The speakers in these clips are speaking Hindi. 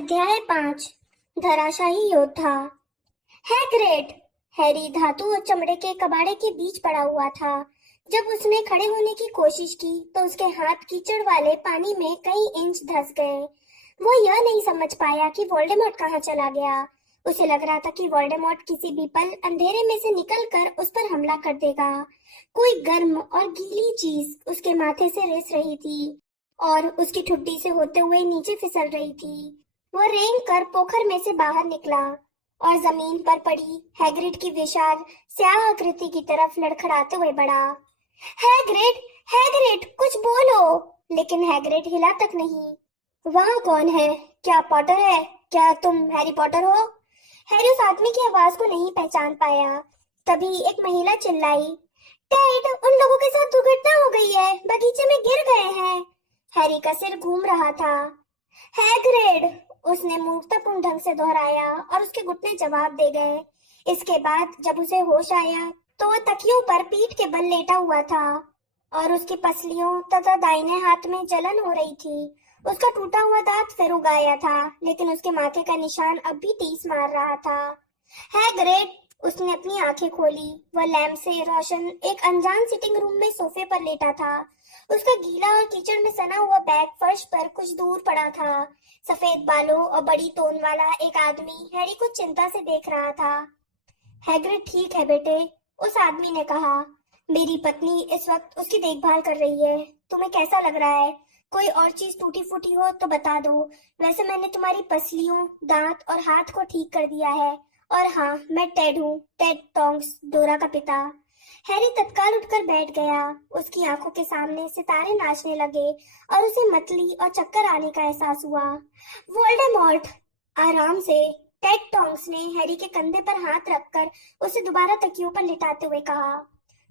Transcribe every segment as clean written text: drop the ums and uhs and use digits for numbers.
अध्याय 5। धराशायी योद्धा। हैग्रिड। हैरी धातु और चमड़े के कबाड़े के बीच पड़ा हुआ था। जब उसने खड़े होने की कोशिश की तो उसके हाथ कीचड़ वाले पानी में कई इंच धंस गए। वो यह नहीं समझ पाया कि वोल्डेमॉर्ट कहाँ चला गया। उसे लग रहा था कि वोल्डेमॉर्ट किसी भी पल अंधेरे में से निकलकर उस पर हमला कर देगा। कोई गर्म और गीली चीज उसके माथे से रिस रही थी और उसकी ठुड्डी से होते हुए नीचे फिसल रही थी। वह रेंग कर पोखर में से बाहर निकला और जमीन पर पड़ी हैग्रिड की विशाल स्याह आकृति की तरफ लड़खड़ाते हुए बढ़ा। हैग्रिड, हैग्रिड, कुछ बोलो! लेकिन हैग्रिड हिला तक नहीं। वहाँ कौन है? क्या पॉटर है? क्या तुम हैरी पॉटर हो? हैरी उस आदमी की आवाज को नहीं पहचान पाया। तभी एक महिला चिल्लाई, टेड, उन लोगों के साथ दुर्घटना हो गई है, बगीचे में गिर गए हैं। हैरी का सिर घूम रहा था। हैग्रिड, उसने मूर्खतापूर्ण ढंग से दोहराया और उसके घुटने जवाब दे गए। इसके बाद जब उसे होश आया तो वह तकियों पर पीठ के बल लेटा हुआ था और उसकी पसलियों तथा दाहिने हाथ में जलन हो रही थी। उसका टूटा हुआ दांत फिर उग आया था, लेकिन उसके माथे का निशान अब भी टीस मार रहा था। हैग्रिड, उसने अपनी आंखें खोली। वह लैंप से रोशन एक अनजान सिटिंग रूम में सोफे पर लेटा था। उसका गीला और कीचड़ में सना हुआ बैग फर्श पर कुछ दूर पड़ा था। सफेद बालों और बड़ी तोन वाला एक आदमी हैरी को चिंता से देख रहा था। हैग्रिड ठीक है बेटे, उस आदमी ने कहा। मेरी पत्नी इस वक्त उसकी देखभाल कर रही है। तुम्हें कैसा लग रहा है? कोई और चीज टूटी फूटी हो तो बता दो। वैसे मैंने तुम्हारी पसलियों, दांत और हाथ को ठीक कर दिया है। और हाँ, मैं टेड हूँ, टेड टोंक्स, डोरा का पिता। हैरी तत्काल उठकर बैठ गया। उसकी आंखों के सामने सितारे नाचने लगे और उसे मतली और चक्कर आने का एहसास हुआ। वोल्डेमॉर्ट! आराम से! टेड टोंक्स ने हैरी के कंधे पर हाथ रखकर उसे दोबारा तकियों पर लिटाते हुए कहा,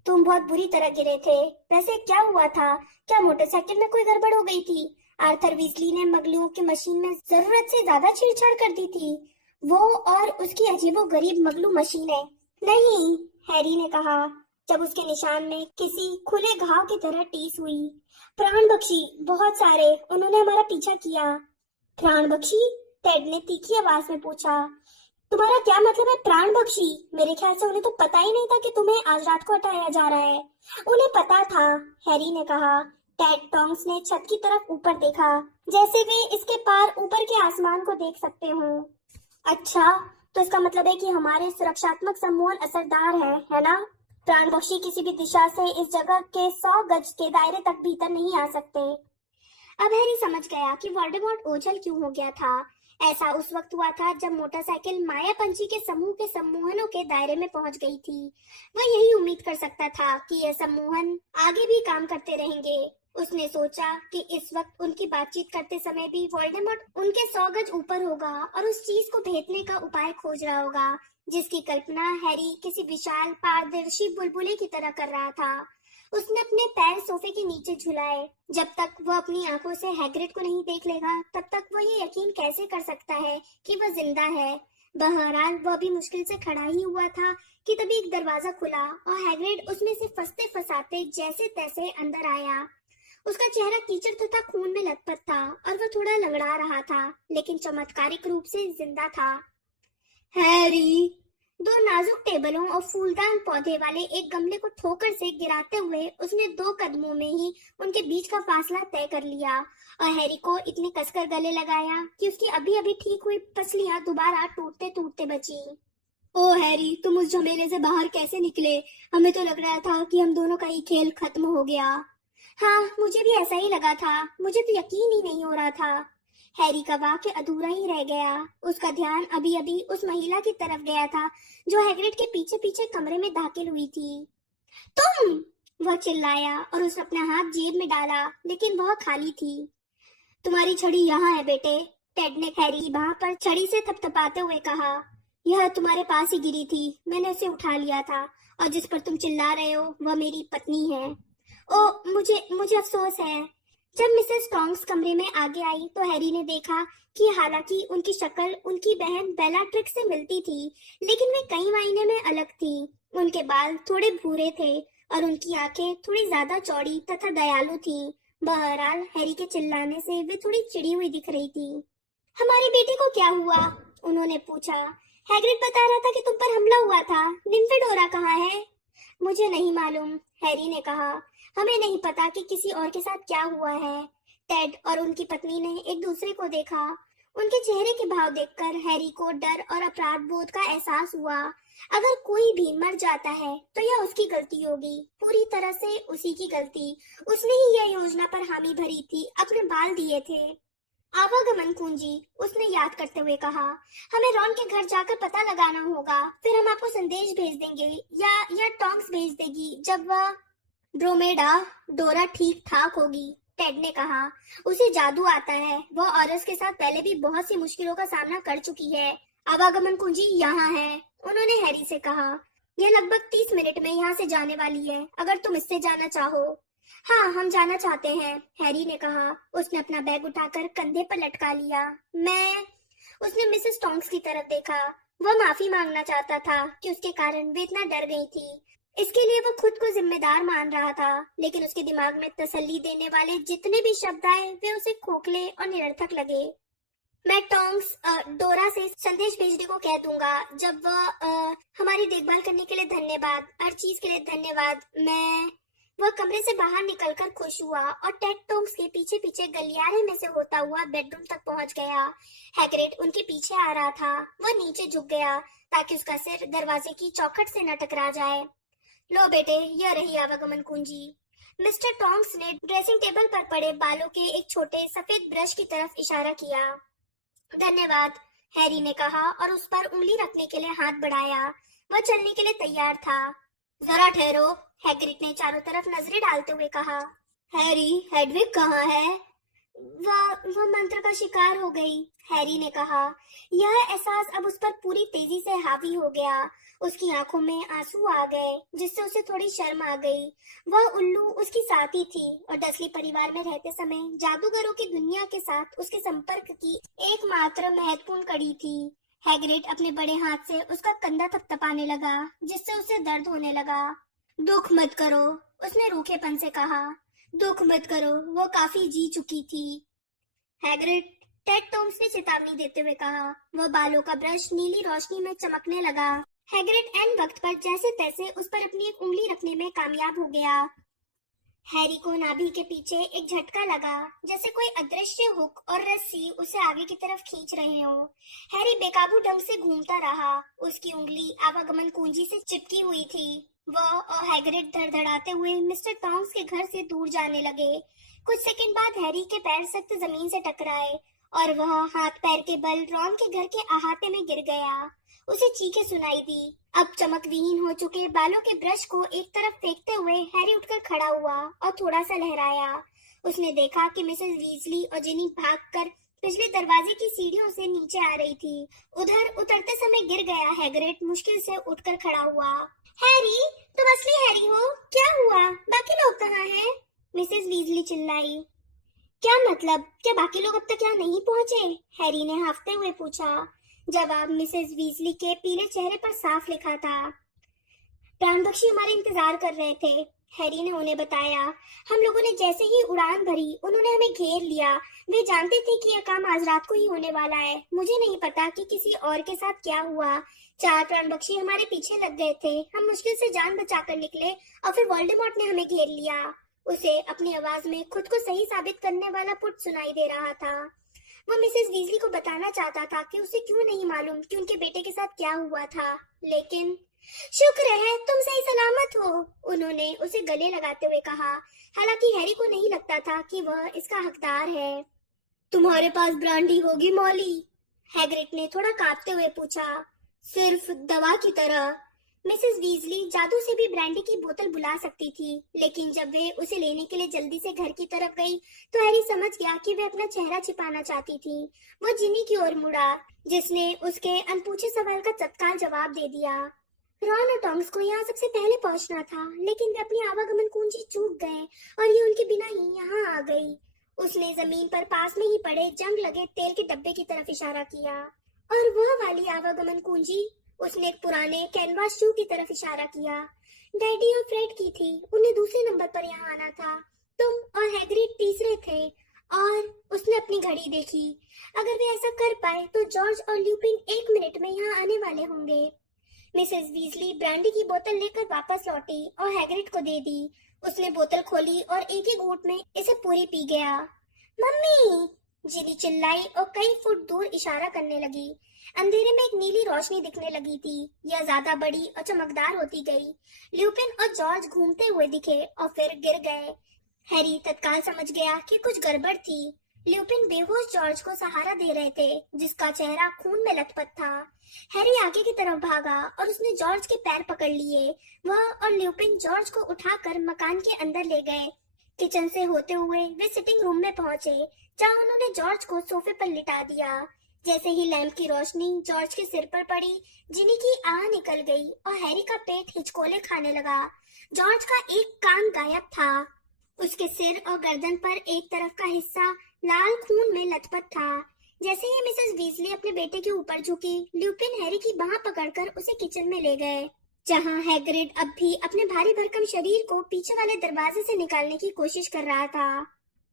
तुम बहुत बुरी तरह गिरे थे। वैसे क्या हुआ था? क्या मोटरसाइकिल में कोई गड़बड़ हो गई थी? आर्थर वीजली ने मगलुओं की मशीन में जरूरत से ज्यादा छेड़छाड़ कर दी थी? वो और उसकी अजीबोगरीब मगलू मशीनें? नहीं, हैरी ने कहा, जब उसके निशान में किसी खुले घाव की तरह टीस हुई। प्राण बख्शी, बहुत सारे। उन्होंने हमारा पीछा किया। प्राण बख्शी? टेड ने तीखी आवाज में पूछा। तुम्हारा क्या मतलब है प्राण बख्शी? मेरे ख्याल से उन्हें तो पता ही नहीं था कि तुम्हें आज रात को हटाया जा रहा है। उन्हें पता था, हैरी ने कहा। टेड टोंक्स ने छत की तरफ ऊपर देखा, जैसे वे इसके पार ऊपर के आसमान को देख सकते हो। अच्छा, तो इसका मतलब है कि हमारे सुरक्षात्मक सम्मोहन असरदार है ना? प्राण बख्शी किसी भी दिशा से इस जगह के 100 गज के दायरे तक भीतर नहीं आ सकते। अब हैरी समझ गया कि वोल्डेमॉर्ट ओझल क्यों हो गया था। ऐसा उस वक्त हुआ था जब मोटरसाइकिल माया पंछी के समूह के सम्मोहनों के दायरे में पहुंच गई थी। वह यही उम्मीद कर सकता था कि यह सम्मोहन आगे भी काम करते रहेंगे। उसने सोचा कि इस वक्त उनकी बातचीत करते समय भी वोल्डेमॉर्ट उनके 100 गज ऊपर होगा और उस चीज को भेदने का उपाय खोज रहा होगा, जिसकी कल्पना हैरी किसी विशाल पारदर्शी बुलबुले की तरह कर रहा था। उसने अपने पैर सोफे के नीचे झुलाए। जब तक वह अपनी आंखों से हैग्रिड को नहीं देख लेगा, तब तक वह ये यकीन कैसे कर सकता है कि वह जिंदा है। बहरहाल वह भी मुश्किल से खड़ा ही हुआ था कि तभी एक दरवाजा खुला और हैग्रिड उसमें से फंसते फंसाते जैसे तैसे अंदर आया। उसका चेहरा कीचड़ तथा खून में लथपथ था और वह थोड़ा लंगड़ा रहा था, लेकिन चमत्कारिक रूप से जिंदा था। हैरी! दो नाजुक टेबलों और फूलदान पौधे वाले एक गमले को ठोकर से गिराते हुए उसने 2 कदमों में ही उनके बीच का फासला तय कर लिया और हैरी को इतने कसकर गले लगाया कि उसकी अभी अभी ठीक हुई पसलियां दोबारा टूटते टूटते बची। ओ हैरी, तुम उस झमेले से बाहर कैसे निकले? हमें तो लग रहा था कि हम दोनों का ही खेल खत्म हो गया। हाँ, मुझे भी ऐसा ही लगा था। मुझे तो यकीन ही नहीं हो रहा था। हैरी का वाक्य अधूरा ही रह गया। उसका ध्यान अभी अभी उस महिला की तरफ गया था जो हैग्रिड के पीछे पीछे कमरे में दाखिल हुई थी। तुम! वह चिल्लाया और उसने अपना हाथ जेब में डाला, लेकिन वह खाली थी। तुम्हारी छड़ी यहाँ है बेटे, टेड ने हैरी की बाह पर छड़ी से थपथपाते हुए कहा। यह तुम्हारे पास ही गिरी थी, मैंने उसे उठा लिया था, और जिस पर तुम चिल्ला रहे हो वह मेरी पत्नी है। ओ, मुझे अफसोस है। जब मिसेस टोंक्स कमरे में आगे आई तो हैरी ने देखा कि हालांकि उनकी शक्ल उनकी बहन बेलाट्रिक्स से मिलती थी, लेकिन वे कई मायने में अलग थी। उनके बाल थोड़े भूरे थे और उनकी आंखें थोड़ी ज्यादा चौड़ी तथा दयालु थीं। बहरहाल हैरी के चिल्लाने से वे थोड़ी चिड़ी हुई दिख रही थी। हमारी बेटी को क्या हुआ? उन्होंने पूछा। हैग्रिड बता रहा था कि तुम पर हमला हुआ था। निम्फेडोरा कहाँ है? मुझे नहीं मालूम, हैरी ने कहा। हमें नहीं पता कि किसी और के साथ क्या हुआ है। टेड और उनकी पत्नी ने एक दूसरे को देखा। उनके चेहरे के भाव देखकर हैरी को डर और अपराध बोध का एहसास हुआ। अगर कोई भी मर जाता है तो यह उसकी गलती होगी, पूरी तरह से उसी की गलती। उसने ही यह योजना पर हामी भरी थी, अपने बाल दिए थे। आवागमन कुंजी, उसने याद करते हुए कहा। हमें रॉन के घर जाकर पता लगाना होगा, फिर हम आपको संदेश भेज देंगे, या टॉन्क्स भेज देगी जब वह। ड्रोमेडा, डोरा ठीक ठाक होगी, टेड ने कहा। उसे जादू आता है। वह औरस के साथ पहले भी बहुत सी मुश्किलों का सामना कर चुकी है। आवागमन कुंजी यहाँ है, उन्होंने हैरी से कहा। यह लगभग 30 मिनट में यहाँ से जाने वाली है, अगर तुम इससे जाना चाहो। हाँ, हम जाना चाहते हैं, हैरी ने कहा। उसने अपना बैग उठाकर कंधे पर लटका लिया। मैं। उसने मिसेस टॉन्क्स की तरफ देखा। वह माफी मांगना चाहता था कि उसके कारण वे इतना डर गई थी। इसके लिए वह खुद को जिम्मेदार मान रहा था, लेकिन उसके दिमाग में तसल्ली देने वाले जितने भी शब्द आए वे उसे खोखले और निरर्थक लगे। मैं टॉन्क्स डोरा से संदेश भेजने को कह दूंगा जब वह हमारी देखभाल करने के लिए धन्यवाद, हर चीज के लिए धन्यवाद। मैं। वह कमरे से बाहर निकलकर खुश हुआ और टेड टॉन्क्स के पीछे पीछे गलियारे में से होता हुआ बेडरूम तक पहुंच गया। हैग्रिड उनके पीछे आ रहा था। वह नीचे झुक गया ताकि उसका सिर दरवाजे की चौखट से न टकरा जाए। लो बेटे, यह रही आवागमन कुंजी। मिस्टर टॉन्क्स ने ड्रेसिंग टेबल पर पड़े बालों के एक छोटे सफेद ब्रश की तरफ इशारा किया। धन्यवाद, हैरी ने कहा और उस पर उंगली रखने के लिए हाथ बढ़ाया। वह चलने के लिए तैयार था। जरा ठहरो, हैग्रिड ने चारों तरफ नजरें डालते हुए कहा। हैरी, हेडविग कहाँ है? वह मंत्र का शिकार हो गई, हैरी ने कहा। यह एहसास अब उस पर पूरी तेजी से हावी हो गया। उसकी आंखों में आंसू आ गए, जिससे उसे थोड़ी शर्म आ गई। वह उल्लू उसकी साथी थी और डसली परिवार में रहते समय जादूगरों की दुनिया के साथ उसके संपर्क की एकमात्र महत्वपूर्ण कड़ी थी। हैग्रिड अपने बड़े हाथ से उसका कंधा थपथपाने लगा, जिससे उसे दर्द होने लगा। दुख मत करो, उसने रूखेपन से कहा। दुख मत करो, वो काफी जी चुकी थी। हैग्रिड, टेड टॉम्स ने चेतावनी देते हुए कहा। वह बालों का ब्रश नीली रोशनी में चमकने लगा। हैग्रिड एन वक्त पर जैसे तैसे उस पर अपनी एक उंगली रखने में कामयाब हो गया। हैरी को नाभि के पीछे एक झटका लगा, जैसे कोई अदृश्य हुक और रस्सी उसे आगे की तरफ खींच रहे हो। हैरी बेकाबू ढंग से घूमता रहा। उसकी उंगली आवागमन कुंजी से चिपकी हुई थी। वह और हैग्रिड धड़धड़ाते हुए मिस्टर टॉन्क्स के घर से दूर जाने लगे। कुछ सेकंड बाद हैरी के पैर सख्त जमीन से टकराए और वह हाथ पैर के बल रॉन के घर के अहाते में गिर गया। उसे चीखें सुनाई दी। अब चमक विहीन हो चुके बालों के ब्रश को एक तरफ फेंकते हुए हैरी उठकर खड़ा हुआ और थोड़ा सा लहराया। उसने देखा कि मिसेस वीजली और जिनी भागकर पिछले दरवाजे की सीढ़ियों से नीचे आ रही थी। उधर उतरते समय गिर गया हैग्रिड मुश्किल से उठकर खड़ा हुआ। हैरी, तुम असली हैरी हो? क्या हुआ? बाकी लोग कहाँ हैं? मिसेस वीजली चिल्लाई। क्या मतलब? क्या बाकी लोग अब तक यहाँ नहीं पहुंचे? हैरी ने हाफते हुए पूछा। जवाब मिसेस वीजली के पीले चेहरे पर साफ लिखा था। प्राणपक्षी हमारे इंतजार कर रहे थे, हैरी ने उन्हें बताया। हम लोगों ने जैसे ही उड़ान भरी, उन्होंने हमें घेर लिया। वे जानते थे कि यह काम आज रात को ही होने वाला है। मुझे नहीं पता कि किसी और के साथ क्या हुआ। 4 प्राणपक्षी हमारे पीछे लग गए थे। हम मुश्किल से जान बचाकर निकले और फिर वोल्डेमॉर्ट ने हमें घेर लिया। उसे अपनी आवाज में खुद को सही साबित करने वाला पुट सुनाई दे रहा था। वो मिसेस वीजली को बताना चाहता था कि उसे क्यों नहीं मालूम कि उनके बेटे के साथ क्या हुआ था, लेकिन शुक्र है तुम सही सलामत हो, उन्होंने उसे गले लगाते हुए कहा। हालांकि हैरी को नहीं लगता था कि वह इसका हकदार है। तुम्हारे पास ब्रांडी होगी मॉली? हैग्रिड ने थोड़ा कांपते हुए पूछा। सिर्फ दवा की तरह। मिसेस वीजली जादू से भी ब्रांडी की बोतल बुला सकती थी, लेकिन जब वे उसे लेने के लिए जल्दी से घर की तरफ गई तो हैरी समझ गया कि वे अपना चेहरा छिपाना चाहती थी। वो जिनी की ओर मुड़ा, जिसने उसके अनपूछे सवाल का तत्काल जवाब दे दिया। रॉन और टॉन्क्स को यहाँ सबसे पहले पहुंचना था, लेकिन वे अपनी आवागमन कुंजी चूक गए और ये उनके बिना ही यहाँ आ गई। उसने जमीन पर पास में ही पड़े जंग लगे तेल के डब्बे की तरफ इशारा किया। और वह वाली आवागमन कुंजी, उसने एक पुराने कैनवास शू की तरफ इशारा किया। डैडी और फ्रेड की थी, उन्हें दूसरे नंबर पर यहाँ आना था। तुम और हैग्रिड तीसरे थे। और उसने अपनी घड़ी देखी। अगर वे ऐसा कर पाए तो जॉर्ज और ल्यूपिन 1 मिनट में यहाँ आने वाले होंगे। मिसेस वीजली ब्रांडी की बोतल लेकर वापस लौटी और हैग्रिड को दे दी। उसने बोतल खोली और एक ही घूंट में इसे पूरी पी गया। मम्मी! जिनी चिल्लाई और कई फुट दूर इशारा करने लगी। अंधेरे में एक नीली रोशनी दिखने लगी थी। यह ज्यादा बड़ी और चमकदार होती गई। ल्यूपिन और जॉर्ज घूमते हुए दिखे और फिर गिर गए। हैरी तत्काल समझ गया कि कुछ गड़बड़ थी। ल्यूपिन बेहोश जॉर्ज को सहारा दे रहे थे, जिसका चेहरा खून में लथपथ था। हैरी आगे की तरफ भागा और उसने जॉर्ज के पैर पकड़ लिए। वह और ल्यूपिन जॉर्ज को उठाकर मकान के अंदर ले गए। किचन से होते हुए वे सिटिंग रूम में पहुंचे, जहां उन्होंने जॉर्ज को सोफे पर लिटा दिया। जैसे ही लैंप की रोशनी जॉर्ज के सिर पर पड़ी, जिनी की आह निकल गई और हैरी का पेट हिचकोले खाने लगा। जॉर्ज का एक कान गायब था। उसके सिर और गर्दन पर एक तरफ का हिस्सा लाल खून में लथपथ था। जैसे ही मिसेस वीजली अपने बेटे के ऊपर झुकी, ल्यूपिन हैरी की बांह पकड़कर उसे किचन में ले गए, जहां हैग्रिड अब भी अपने भारी भरकम शरीर को पीछे वाले दरवाजे से निकालने की कोशिश कर रहा था।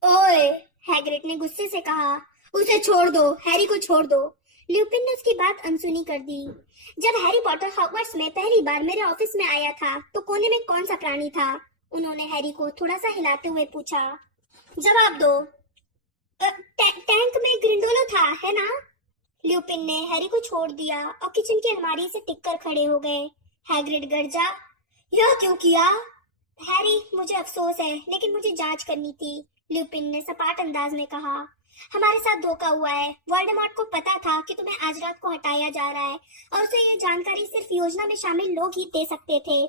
ओए! हैग्रिड ने गुस्से से कहा, उसे छोड़ दो, हैरी को छोड़ दो। ल्यूपिन ने उसकी बात अनसुनी कर दी। जब हैरी पॉटर हॉगवर्ट्स में पहली बार मेरे ऑफिस में आया था, तो कोने में कौन सा प्राणी था? उन्होंने हैरी को थोड़ा सा हिलाते हुए पूछा। जवाब दो। टैंक में ग्रिंडोला था, है ना? ल्यूपिन ने हैरी को छोड़ दिया और किचन की अलमारी से टिककर खड़े हो गए। हैग्रिड गर्जा, यह क्यों किया? हैरी, मुझे अफसोस है, लेकिन मुझे जांच करनी थी, ल्यूपिन ने सपाट अंदाज में कहा। हमारे साथ धोखा हुआ है। वोल्डेमॉर्ट को पता था कि तुम्हें आज रात को हटाया जा रहा है और उसे यह जानकारी सिर्फ योजना में शामिल लोग ही दे सकते थे।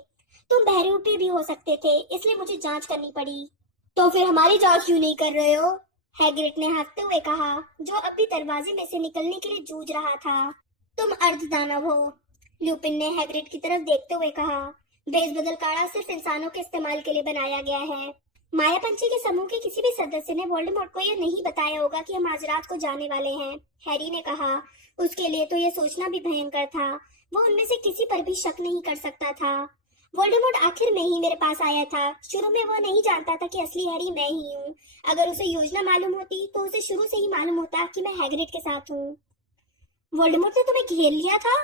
तुम बहरूपी भी हो सकते थे, इसलिए मुझे जांच करनी पड़ी। तो फिर हमारी जांच क्यों नहीं कर रहे हो? हैग्रिड ने हंसते हुए कहा, जो अब भी दरवाजे में से निकलने के लिए जूझ रहा था। तुम अर्धदानव हो, ल्यूपिन ने हैग्रिड की तरफ देखते हुए कहा। भेस-बदल काढ़ा सिर्फ इंसानों के इस्तेमाल के लिए बनाया गया है। माया पंछी के समूह के किसी भी सदस्य ने वोल्डेमॉर्ट को यह नहीं बताया होगा कि हम आज रात को जाने वाले हैं, हैरी ने कहा। उसके लिए तो यह सोचना भी भयंकर था। वो उनमें से किसी पर भी शक नहीं कर सकता था। वोल्डेमॉर्ट आखिर में ही मेरे पास आया था। शुरू में वो नहीं जानता था कि असली हैरी मैं ही हूँ। अगर उसे योजना मालूम होती तो उसे शुरू से ही मालूम होता कि मैं हैग्रिड के साथ हूँ। वोल्डेमॉर्ट ने तुम्हें घेर लिया था?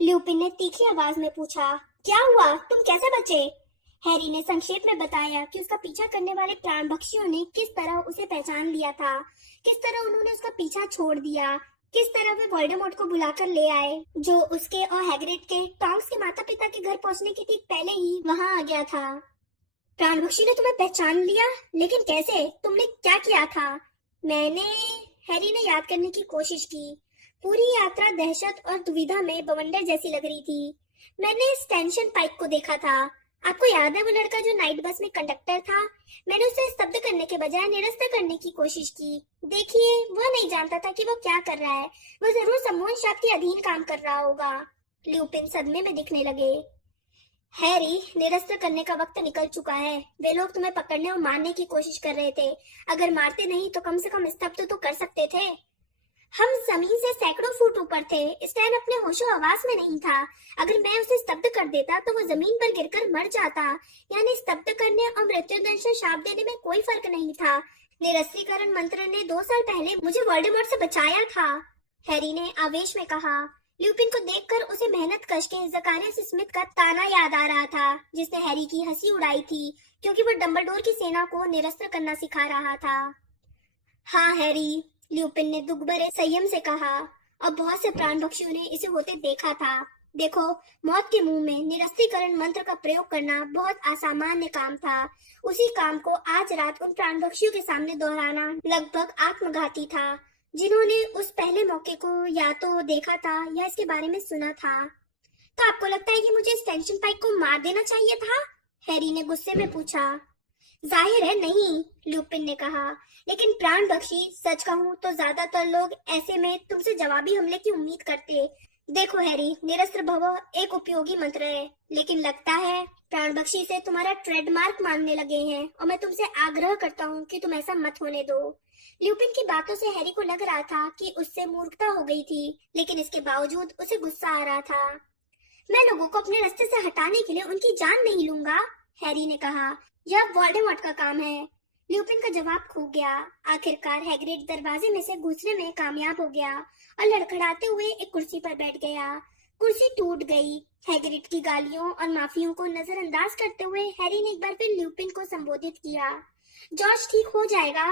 ल्यूपिन ने तीखी आवाज में पूछा। क्या हुआ? तुम कैसे बचे? हैरी ने संक्षेप में बताया कि उसका पीछा करने वाले प्राणभक्षियों ने किस तरह उसे पहचान लिया था, किस तरह उन्होंने उसका पीछा छोड़ दिया, किस तरह वे वोल्डेमॉर्ट को बुलाकर ले आए, जो उसके और हैग्रिड के टॉन्क्स के माता पिता के घर पहुंचने के ठीक पहले ही वहां आ गया था। प्राणभक्षी ने तुम्हें पहचान लिया? लेकिन कैसे? तुमने क्या किया था? मैंने... हैरी ने याद करने की कोशिश की। पूरी यात्रा दहशत और दुविधा में बवंडर जैसी लग रही थी। मैंने स्टेंशन पाइक को देखा था। आपको याद है वो लड़का जो नाइट बस में कंडक्टर था? मैंने उसे स्तब्ध करने के बजाय निरस्त करने की कोशिश की। देखिए, वह नहीं जानता था कि वो क्या कर रहा है। वो जरूर सम्मोहन शाप के अधीन काम कर रहा होगा। ल्यूपिन सदमे में दिखने लगे। हैरी, निरस्त करने का वक्त निकल चुका है। वे लोग तुम्हें पकड़ने और मारने की कोशिश कर रहे थे। अगर मारते नहीं तो कम से कम स्तब्ध तो कर सकते थे। हम जमीन से सैकड़ों फुट ऊपर थे। स्टैन अपने होशो हवास में नहीं था। अगर मैं उसे स्तब्ध कर देता तो वो जमीन पर गिरकर मर जाता। यानी स्तब्ध करने और मृत्युदंड शाप देने में कोई फर्क नहीं था। निरस्तीकरण मंत्र ने 2 साल पहले मुझे वोल्डेमॉर्ट से बचाया था, हैरी ने आवेश में कहा। ल्यूपिन को देखकर उसे मेहनत कश के ज़कारियस स्मिथ का ताना याद आ रहा था, जिसने हैरी की हंसी उड़ाई थी, क्योंकि वो डंबलडोर की सेना को निरस्त करना सिखा रहा था। हाँ हैरी, ल्यूपिन ने दुखभरे संयम से कहा, और बहुत से प्राणभक्षियों ने इसे होते देखा था। देखो, मौत के मुंह में निरस्तीकरण मंत्र का प्रयोग करना बहुत असामान्य काम था। उसी काम को आज रात उन प्राणभक्षियों के सामने दोहराना लगभग आत्मघाती था, जिन्होंने उस पहले मौके को या तो देखा था या इसके बारे में सुना था। तो आपको लगता है कि मुझे स्टेंशन पाइक को मार देना चाहिए था? हैरी ने गुस्से में पूछा। जाहिर है नहीं, ल्यूपिन ने कहा, लेकिन प्राण बख्शी, सच कहूँ तो ज्यादातर लोग ऐसे में तुमसे जवाबी हमले की उम्मीद करते। देखो हैरी, निरस्त्र भव एक उपयोगी मंत्र है, लेकिन लगता है प्राण बख्शी से तुम्हारा ट्रेडमार्क मानने लगे हैं, और मैं तुमसे आग्रह करता हूँ कि तुम ऐसा मत होने दो। ल्यूपिन की बातों से हैरी को लग रहा था कि उससे मूर्खता हो गई थी, लेकिन इसके बावजूद उसे गुस्सा आ रहा था। मैं लोगों को अपने रास्ते से हटाने के लिए उनकी जान नहीं लूंगा, हैरी ने कहा। यह वोल्डेमॉर्ट का काम है। ल्यूपिन का जवाब खो गया। आखिरकार हैग्रिड दरवाजे में से घुसने में कामयाब हो गया और लड़खड़ाते हुए एक कुर्सी पर बैठ गया। कुर्सी टूट गई। हैग्रिड की गालियों और माफियों को नजरअंदाज करते हुए हैरी ने एक बार फिर ल्यूपिन को संबोधित किया। जॉर्ज ठीक हो जाएगा?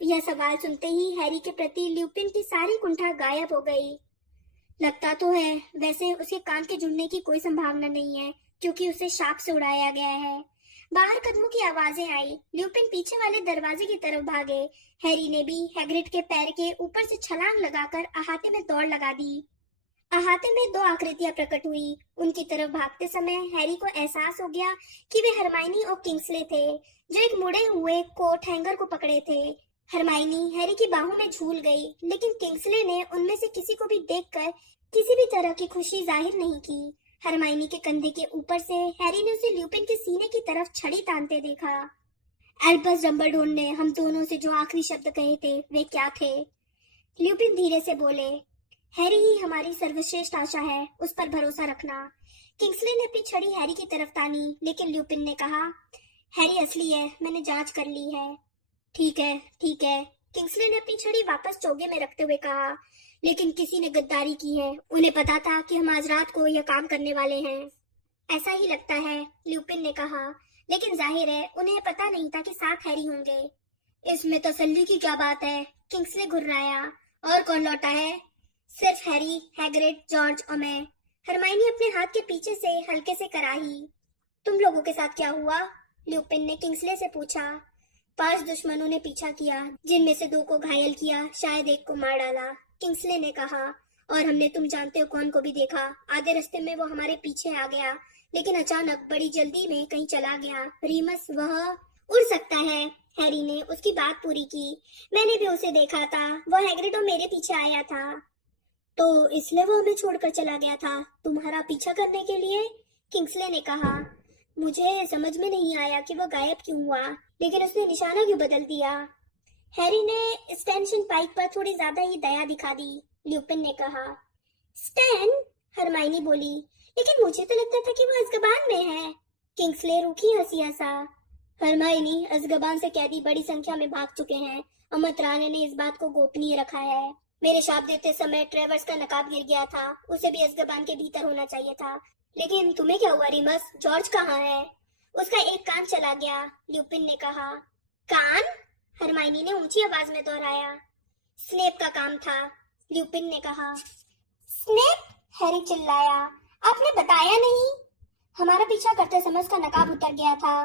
यह सवाल सुनते ही हैरी के प्रति ल्यूपिन की सारी कुंठा गायब हो गई। लगता तो है, वैसे उसके कान के जुड़ने की कोई संभावना नहीं है क्योंकि उसे शाप से उड़ाया गया है। बाहर कदमों की आवाजें आई। ल्यूपिन पीछे वाले दरवाजे की तरफ भागे। हैरी ने भी हैग्रिड के पैर के ऊपर से छलांग लगाकर अहाते में दौड़ लगा दी। अहाते में दो आकृतियां प्रकट हुई। उनकी तरफ भागते समय हैरी को एहसास हो गया कि वे हरमाइनी और किंग्सले थे, जो एक मुड़े हुए कोट हैंगर को पकड़े थे। हरमाइनी हैरी की बाहों में झूल गई, लेकिन किंग्सले ने उनमें से किसी को भी देखकर किसी भी तरह की खुशी जाहिर नहीं की। हरमाइनी के कंधे के ऊपर से हैरी ने उसे ल्यूपिन के सीने की तरफ छड़ी तानते देखा। एल्बस डंबलडोर ने हम दोनों से जो आखिरी शब्द कहे थे वे क्या थे? ल्यूपिन धीरे से बोले, हैरी ही हमारी सर्वश्रेष्ठ आशा है, उस पर भरोसा रखना। किंग्सले ने अपनी छड़ी हैरी की तरफ तानी, लेकिन ल्यूपिन ने कहा, हैरी असली है, मैंने जांच कर ली है। ठीक है, ठीक है। किंग्सले ने अपनी छड़ी वापस चोगे में रखते हुए कहा, लेकिन किसी ने गद्दारी की है। उन्हें पता था कि हम आज रात को यह काम करने वाले हैं। ऐसा ही लगता है, ल्यूपिन ने कहा, लेकिन जाहिर है उन्हें पता नहीं था कि साथ हैरी होंगे। इसमें तसल्ली की क्या बात है? किंग्सले घुर्राया। और कौन लौटा है? सिर्फ हैरी, हैग्रिड, जॉर्ज और मैं। हरमाइनी अपने हाथ के पीछे से हल्के से कराही। तुम लोगों के साथ क्या हुआ? ल्यूपिन ने किंग्सले से पूछा। 5 दुश्मनों ने पीछा किया, जिनमें से 2 को घायल किया, शायद 1 को मार डाला, किंग्सले ने कहा। और हमने तुम जानते हो कौन को भी देखा। आधे रास्ते में वो हमारे पीछे आ गया, लेकिन अचानक बड़ी जल्दी में कहीं चला गया। रीमस वह उड़ सकता है। हैरी ने उसकी बात पूरी की। मैंने भी उसे देखा था, वह हैग्रिड और मेरे पीछे आया था। तो इसलिए वो हमें छोड़कर चला गया था, तुम्हारा पीछा करने के लिए? किंग्सले ने कहा। मुझे समझ में नहीं आया कि वह गायब क्यों हुआ, लेकिन उसने निशाना क्यों बदल दिया? हैरी ने स्टैन पाइक पर थोड़ी ज्यादा ही दया दिखा दी, ल्यूपिन ने कहा। स्टैन? हरमाइनी बोली, लेकिन मुझे तो लगता था कि वो अज़्काबान में है। किंग्सले रूखी हंसी हंसा। हरमाइनी, अज़्काबान से कैदी बड़ी संख्या में भाग चुके हैं। अमत राणे ने इस बात को गोपनीय रखा है। मेरे शाप देते समय ट्रेवर्स का नकाब गिर गया था, उसे भी अज़्काबान के भीतर होना चाहिए था। लेकिन तुम्हें क्या हुआ रीमस? जॉर्ज कहाँ है? उसका एक कान चला गया, ल्यूपिन ने कहा। कान? हरमाइनी ने ऊंची आवाज में दोहराया। स्नेप का काम था, ल्यूपिन ने कहा। स्नेप? हैरी चिल्लाया। आपने बताया नहीं? हमारा पीछा करते समय उसका नकाब उतर गया था।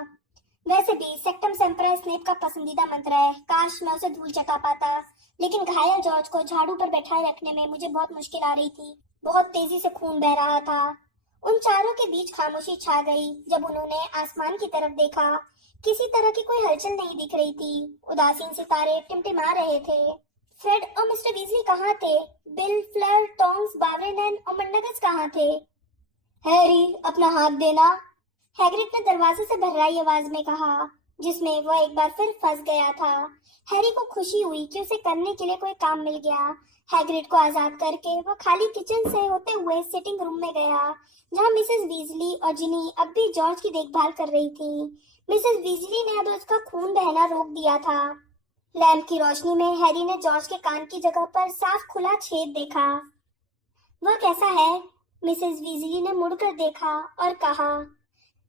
वैसे भी सेक्टम सेम्परा स्नेप का पसंदीदा मंत्र है, काश मैं उसे धूल चटा पाता। लेकिन घायल जॉर्ज को झाड़ू पर बैठाए रखने में मुझे बहुत मुश्किल आ रही थी। बहुत तेजी से खून बह रहा था। उन चारों के बीच खामोशी छा गई। जब उन्होंने आसमान की तरफ देखा, किसी तरह की कोई हलचल नहीं दिख रही थी। उदासीन सितारे टिमटिमा रहे थे। फ्रेड और मिस्टर वीजली कहाँ थे? बिल, फ्लर, टॉन्ग्स, बावरेन और मंडगस कहाँ थे? हैरी, अपना हाथ देना, हैग्रिड ने दरवाजे से भर्राई आवाज में कहा, जिसमें वह एक बार फिर फंस गया था। हैरी को खुशी हुई कि उसे करने के लिए कोई काम मिल गया। हैग्रिड को आजाद करके वह खाली किचन से होते हुए सिटिंग रूम में गया, जहां मिसेस वीजली और जिनी अब भी जॉर्ज की देखभाल कर रही थी। मिसेस वीजली ने अब उसका खून बहना रोक दिया था। लैंप की रोशनी में हैरी ने जॉर्ज के कान की जगह पर साफ खुला छेद देखा। वह कैसा है? मिसेस वीजली ने मुड़कर देखा और कहा,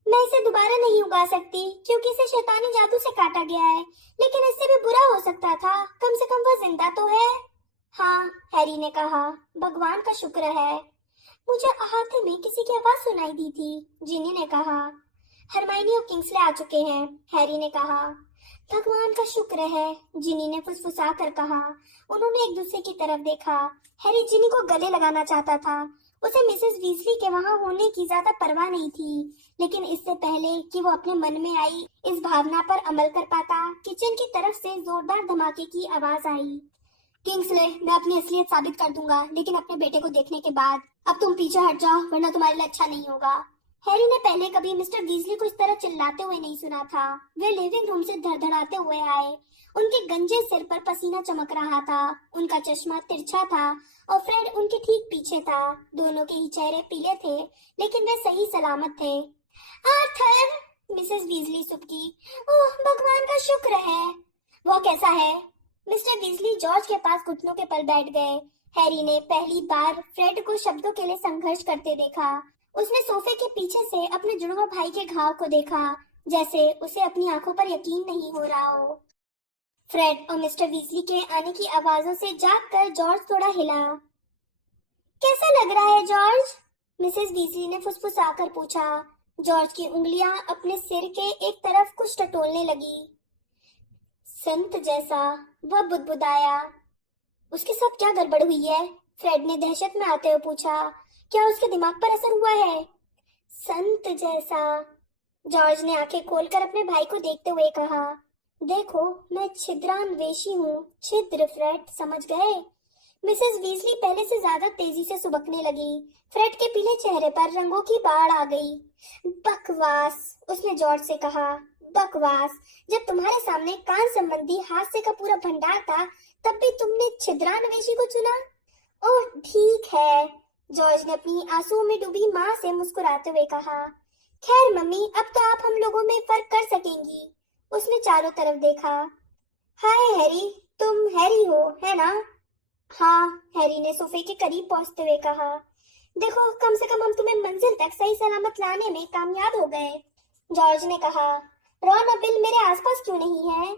मैं इसे दोबारा नहीं उगा सकती क्योंकि इसे शैतानी जादू से काटा गया है, लेकिन इससे भी बुरा हो सकता था। कम से कम वह जिंदा तो है। हाँ, हैरी ने कहा, भगवान का शुक्र है। मुझे अहाते में किसी की आवाज सुनाई दी थी, जिनी ने कहा। हरमाइनी और किंग्सले आ चुके हैं, हैरी ने कहा। भगवान का शुक्र है, जिनी ने फुसफुसा कर कहा। उन्होंने एक दूसरे की तरफ देखा। हैरी जिनी को गले लगाना चाहता था। उसे मिसेस वीजली के वहां होने की ज्यादा परवाह नहीं थी, लेकिन इससे पहले कि वो अपने मन में आई इस भावना पर अमल कर पाता, किचन की तरफ से जोरदार धमाके की आवाज आई। किंग्सले, मैं अपनी असलियत साबित कर दूंगा, लेकिन अपने बेटे को देखने के बाद। अब तुम पीछे हट जाओ, वरना तुम्हारे लिए अच्छा नहीं होगा। हैरी ने पहले कभी मिस्टर वीजली को इस तरह चिल्लाते हुए नहीं सुना था। वे लिविंग रूम से धड़धड़ाते हुए आए। उनके गंजे सिर पर पसीना चमक रहा था। उनका चश्मा तिरछा था और फ्रेड उनके ठीक पीछे था। दोनों के ही चेहरे पीले थे, लेकिन वे सही सलामत थे। आर्थर! मिसेस वीजली सुबकी। ओह भगवान का शुक्र है। वो कैसा है? मिस्टर वीजली जॉर्ज के पास घुटनों के बल बैठ गए। हैरी ने पहली बार फ्रेड को शब्दों के लिए संघर्ष करते देखा। उसने सोफे के पीछे से अपने जुड़वा भाई के घाव को देखा, जैसे उसे अपनी आंखों पर यकीन नहीं हो रहा हो। फ्रेड और मिस्टर वीजली के आने की आवाजों से जागकर जॉर्ज थोड़ा हिला। कैसा लग रहा है जॉर्ज? मिसेस वीजली ने फुसफुसाकर पूछा। जॉर्ज की उंगलियां अपने सिर के एक तरफ कुछ टटोलने लगी। संत जैसा, वह बुदबुदाया। उसके साथ क्या गड़बड़ हुई है? फ्रेड ने दहशत में आते हुए पूछा। क्या उसके दिमाग पर असर हुआ है? संत जैसा, जॉर्ज ने आंखें खोलकर अपने भाई को देखते हुए कहा। देखो, मैं छिद्रान्वेषी हूँ। छिद्र, फ्रेड, समझ गए? मिसेस वीजली पहले से ज्यादा तेजी से सुबकने लगी। फ्रेड के पीले चेहरे पर रंगों की बाढ़ आ गई। बकवास, उसने जॉर्ज से कहा। बकवास। जब तुम्हारे सामने कान संबंधी हास्य का पूरा भंडार था, तब भी तुमने छिद्रान्वेषी को चुना। ओह ठीक है, जॉर्ज ने अपनी आंसुओं में डूबी माँ से मुस्कुराते हुए कहा। खैर मम्मी, अब तो आप हम लोगों में फर्क कर सकेंगी। उसने चारों तरफ देखा। हाय हैरी, तुम हैरी हो, है ना? हाँ, हैरी ने सोफे के करीब पहुंचते हुए कहा। देखो, कम से कम हम तुम्हें मंजिल तक सही सलामत लाने में कामयाब हो गए। जॉर्ज ने कहा। रॉन और बिल मेरे आसपास क्यों नहीं है?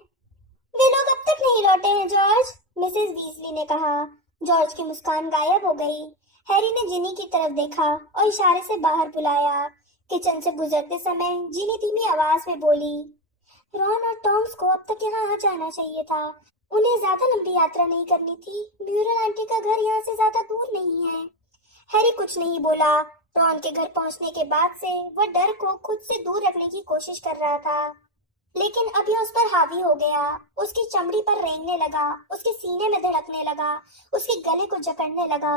वे लोग अब तक नहीं लौटे हैं जॉर्ज, मिसेस वीजली ने कहा। जॉर्ज की मुस्कान गायब हो गई। हैरी ने जिनी की तरफ देखा और इशारे से बाहर बुलाया। किचन से गुजरते समय जिनी धीमी आवाज में बोली। रॉन और टॉम्स को अब तक यहाँ आ जाना चाहिए था। उन्हें ज्यादा लंबी यात्रा नहीं करनी थी। म्यूरल आंटी का घर यहाँ से ज्यादा दूर नहीं है। हैरी कुछ नहीं बोला। रॉन के घर पहुंचने के बाद से वह डर को खुद से दूर रखने की कोशिश कर रहा था, लेकिन अब यह उस पर हावी हो गया। उसकी चमड़ी पर रेंगने लगा, उसके सीने में धड़कने लगा, उसके गले को जकड़ने लगा।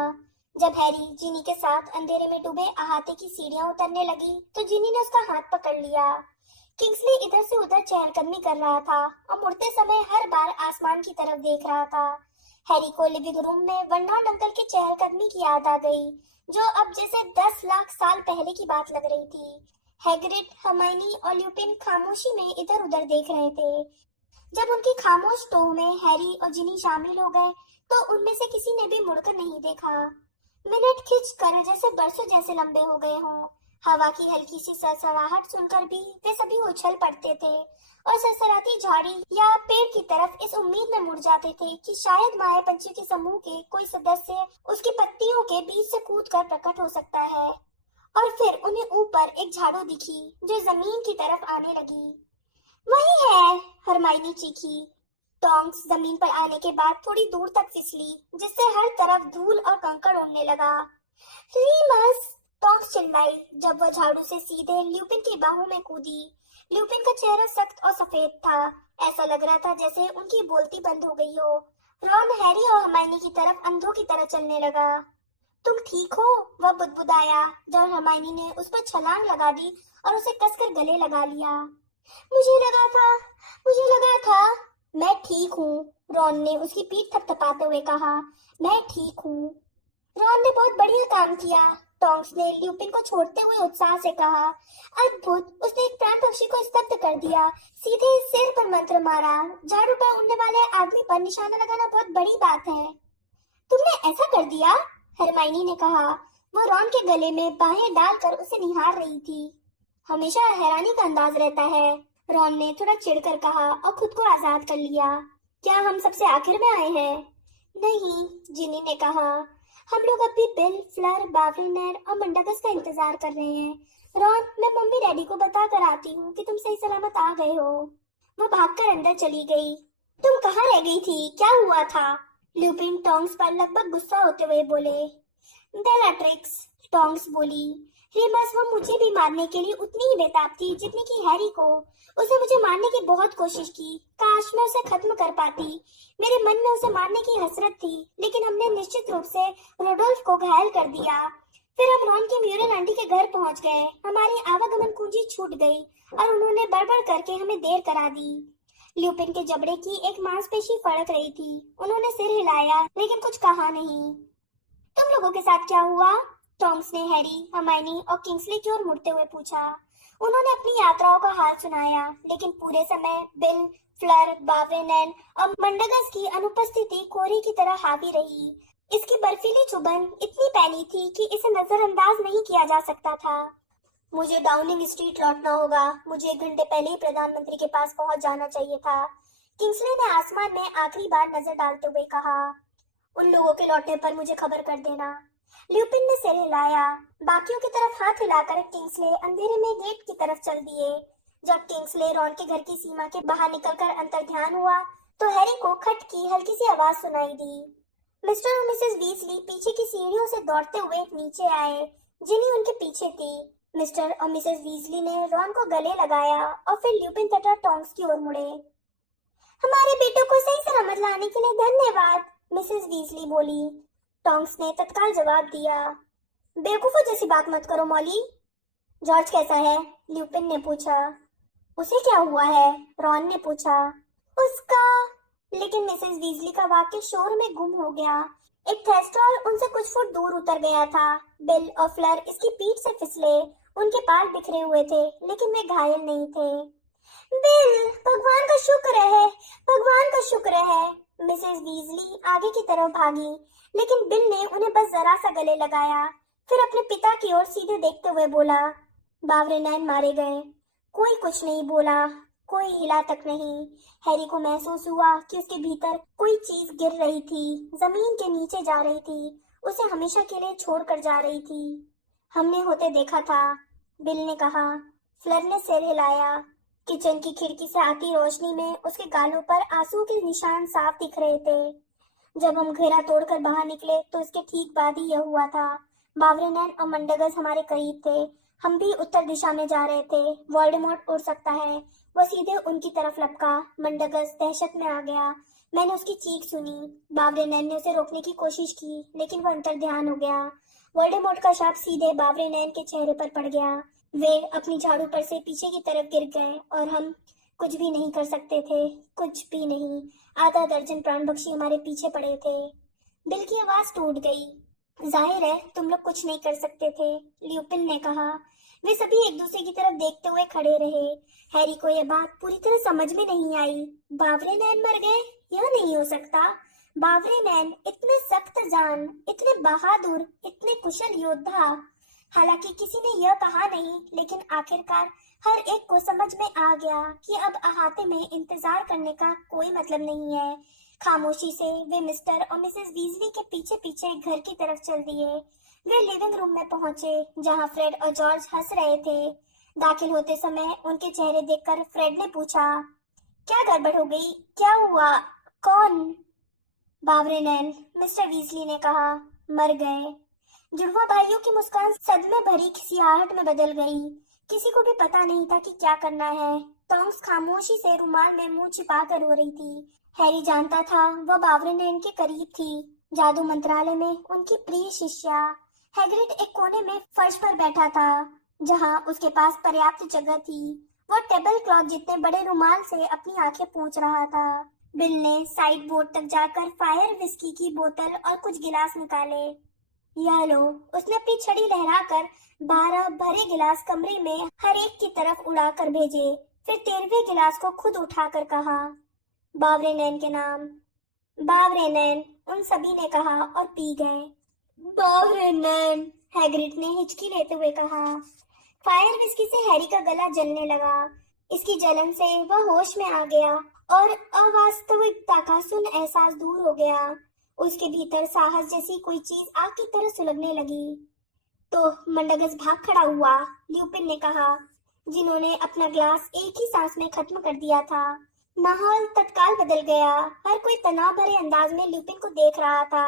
जब हैरी जिनी के साथ अंधेरे में डूबे अहाते की सीढ़ियां उतरने लगी, तो जिनी ने उसका हाथ पकड़ लिया। किंग्सली इधर से उधर चहलकदमी कर रहा था और मुड़ते समय हर बार आसमान की तरफ देख रहा था। हैरी को लिविंग रूम में वर्नॉन अंकल के चहलकदमी की याद आ गई, जो अब जैसे 10 लाख साल पहले की बात लग रही थी। हैग्रिड, हर्माइनी और ल्यूपिन खामोशी में इधर उधर देख रहे थे। जब उनकी खामोश टोह में हैरी और जिनी शामिल हो गए, तो उनमें से किसी ने भी मुड़कर नहीं देखा। मिनट खिंच कर जैसे बरसों जैसे लंबे हो गए हों। हवा की हल्की सी सरसराहट सुनकर भी वे सभी उछल पड़ते थे और सरसराती झाड़ी या पेड़ की तरफ इस उम्मीद में मुड़ जाते थे कि शायद माया पंछी के समूह के कोई सदस्य उसकी पत्तियों के बीच से कूदकर प्रकट हो सकता है। और फिर उन्हें ऊपर एक झाड़ू दिखी जो जमीन की तरफ आने लगी। वही है, हरमाइनी चीखी। टोंक्स जमीन पर आने के बाद थोड़ी दूर तक फिसली, जिससे हर तरफ धूल और कंकड़ उड़ने लगा। रीमस, टोंक्स चिल्लाई जब वह झाड़ू से सीधे ल्यूपिन की बाहों में कूदी। ल्यूपिन का चेहरा सख्त और सफेद था। ऐसा लग रहा था जैसे उनकी बोलती बंद हो गई हो। रॉन हैरी और हरमाइनी की तरफ अंधों की तरह चलने लगा। तुम ठीक हो? वह बुदबुदाया जब हरमाइनी ने उस पर छलांग लगा दी और उसे कसकर गले लगा लिया। मुझे लगा था, मुझे लगा था। मैं ठीक हूँ, रॉन ने उसकी पीठ थपथपाते हुए कहा। मैं ठीक हूँ। रॉन ने बहुत बढ़िया काम किया, टोंक्स ने ल्यूपिन को छोड़ते हुए उत्साह से कहा। अद्भुत, उसने एक प्राण पक्षी को स्तब्ध कर दिया, सीधे सिर पर मंत्र मारा। झाड़ू पर उड़ने वाले आदमी पर निशाना लगाना बहुत बड़ी बात है। तुमने ऐसा कर दिया? हरमाइनी ने कहा। वो रॉन के गले में बाहें डालकर उसे निहार रही थी। हमेशा हैरानी का अंदाज रहता है, रॉन ने थोड़ा चिढ़कर कहा और खुद को आजाद कर लिया। क्या हम सबसे आखिर में आए हैं? नहीं, जिनी ने कहा। हम लोग अभी बिल, फ्लर, बावरिनर और मंडगस का इंतजार कर रहे हैं। रॉन, मैं मम्मी डैडी को बता कर आती हूँ कि तुम सही सलामत आ गए हो। वो भागकर अंदर चली गई। तुम कहाँ रह गई थी? क्या हुआ था? ल्यूपिन टोंक्स पर लगभग गुस्सा होते हुए बोले। बेलाट्रिक्स, टोंक्स बोली। रेमस, वो मुझे भी मारने के लिए उतनी ही बेताब थी जितनी कि हैरी को। उसने मुझे मारने की बहुत कोशिश की। काश मैं उसे खत्म कर पाती। मेरे मन में उसे मारने की हसरत थी, लेकिन हमने निश्चित रूप से रोडोल्फ को घायल कर दिया। फिर हम रॉन की म्यूरल आंटी के घर पहुंच गए। हमारी आवागमन कुंजी छूट गई और उन्होंने बड़बड़ करके हमें देर करा दी। ल्यूपिन के जबड़े की एक मांसपेशी फड़क रही थी। उन्होंने सिर हिलाया, लेकिन कुछ कहा नहीं। तुम लोगों के साथ क्या हुआ? टॉम्स ने हैरी, हरमाइनी और किंग्सली की ओर मुड़ते हुए पूछा। उन्होंने अपनी यात्राओं का हाल सुनाया, लेकिन पूरे समय बिल, फ्लर, बावरेनैन और मंडगस की अनुपस्थिति कोहरे की तरह हावी रही। इसकी बर्फीली चुभन इतनी पैनी थी कि इसे नजरअंदाज नहीं किया जा सकता था। मुझे डाउनिंग स्ट्रीट लौटना होगा। मुझे 1 घंटे पहले ही प्रधानमंत्री के पास पहुंच जाना चाहिए था। किंग्सले ने आसमान में आखिरी बार नजर डालते हुए कहा। उन लोगों के लौटने पर मुझे खबर कर देना। ल्यूपिन ने सिर हिलाया। बाकियों की तरफ हाथ हिलाकर किंग्सले अंधेरे में गेट की तरफ चल दिए। जब किंग्सले रॉन के घर की सीमा के बाहर निकलकर अंतर्ध्यान हुआ, तो हैरी को खट की हल्की सी आवाज सुनाई दी। मिस्टर और मिसेस वीजली पीछे की सीढ़ियों से दौड़ते हुए नीचे आए। जिनी उनके पीछे थी। मिस्टर और मिसेस वीजली ने रॉन को गले लगाया और फिर ल्यूपिन तथा टोंक्स की ओर मुड़े। हमारे बेटों को सही सलामत लाने के लिए धन्यवाद, मिसेस वीजली बोली। टोंक्स ने तत्काल जवाब दिया। बेवकूफों जैसी बात मत करो मॉली। जॉर्ज कैसा है? ल्यूपिन ने पूछा। उसे क्या हुआ है? रॉन ने पूछा। उसका... लेकिन मिसेस वीजली का वाक्य शोर में गुम हो गया। एक थेस्ट्रॉल उनसे कुछ फुट दूर उतर गया था। बिल और फ्लर इसकी पीठ से फिसले। उनके बाल बिखरे हुए थे, लेकिन वे घायल नहीं थे। बिल, भगवान का शुक्र है, भगवान का शुक्र है। मिसेस वीजली आगे की तरफ भागी, लेकिन बिल ने उन्हें बस जरा सा गले लगाया। फिर अपने पिता की ओर सीधे देखते हुए बोला, बावरेनैन मारे गए। कोई कुछ नहीं बोला, कोई हिला तक नहीं। हैरी को महसूस हुआ कि उसके भीतर कोई चीज गिर रही थी, जमीन के नीचे जा रही थी, उसे हमेशा के लिए छोड़कर जा रही थी। हमने होते देखा था, बिल ने कहा। फ्लर ने सिर हिलाया। किचन की खिड़की से आती रोशनी में उसके गालों पर आंसू के निशान साफ दिख रहे थे। जब हम घेरा तोड़कर बाहर निकले तो इसके ठीक बाद ही यह हुआ था। बावरेनैन और मंडगस हमारे करीब थे। हम भी उत्तर दिशा में जा रहे थे। वोल्डेमॉर्ट उड़ सकता है। वह सीधे उनकी तरफ लपका। मंडगस दहशत में आ गया। मैंने उसकी चीख सुनी। बावरेनैन ने उसे रोकने की कोशिश की, लेकिन वह अंतर्ध्यान हो गया। वोल्डेमॉर्ट का शाप सीधे बावरेनैन के चेहरे पर पड़ गया। वे अपनी झाड़ू पर से पीछे की तरफ गिर गए और हम कुछ भी नहीं कर सकते थे, कुछ भी नहीं। आधा दर्जन प्राणभक्षी हमारे पीछे पड़े थे। बिल की आवाज टूट गई। जाहिर है तुम लोग कुछ नहीं कर सकते थे, ल्यूपिन ने कहा। वे सभी एक दूसरे की तरफ देखते हुए खड़े रहे। हैरी को यह बात पूरी तरह समझ में नहीं आई। बावरेनैन मर गए? यह नहीं हो सकता। बावरेनैन इतने सख्त जान, इतने बहादुर, इतने कुशल योद्धा। हालांकि किसी ने यह कहा नहीं, लेकिन आखिरकार हर एक को समझ में आ गया कि अब अहाते में इंतजार करने का कोई मतलब नहीं है। खामोशी से वे मिस्टर और मिसेस वीजली के पीछे पीछे घर की तरफ चल दिए। वे लिविंग रूम में पहुंचे, जहां फ्रेड और जॉर्ज हंस रहे थे। दाखिल होते समय उनके चेहरे देखकर फ्रेड ने पूछा, क्या गड़बड़ हो गई? क्या हुआ? कौन? बावरेनैन, मिस्टर वीजली ने कहा। मर गए। जुड़वा भाइयों की मुस्कान सदमे भरी खिसियाहट में बदल गई। किसी को भी पता नहीं था कि क्या करना है। टोंक्स खामोशी से रुमाल में मुंह छिपा कर रो रही थी। हैरी जानता था वह बावरेनैन के करीब थी। जादू मंत्रालय में उनकी प्रिय शिष्या। हैग्रिड एक कोने में फर्श पर बैठा था, जहां उसके पास पर्याप्त जगह थी। वह टेबल क्लॉथ जितने बड़े रुमाल से अपनी आंखें पोंछ रहा था। बिल ने साइड बोर्ड तक जाकर फायर विस्की की बोतल और कुछ गिलास निकाले। यह लो। उसने अपनी छड़ी लहराकर 12 भरे गिलास कमरे में हर एक की तरफ उड़ाकर भेजे। फिर 13वें गिलास को खुद उठाकर कहा, बावरेनैन के नाम। बावरेनैन, उन सभी ने कहा और पी गए। बावरेनैन, हैग्रिड ने हिचकी लेते हुए कहा। फायर विस्की से हैरी का गला जलने लगा। इसकी जलन से वह होश में आ गया और अवास्तविकता का सुन एहसास दूर हो गया। उसके भीतर साहस जैसी कोई चीज आग की तरह सुलगने लगी। तो मंडगस भाग खड़ा हुआ, ल्यूपिन ने कहा, जिन्होंने अपना ग्लास एक ही सांस में खत्म कर दिया था। माहौल तत्काल बदल गया। हर कोई तनाव भरे अंदाज में ल्यूपिन को देख रहा था।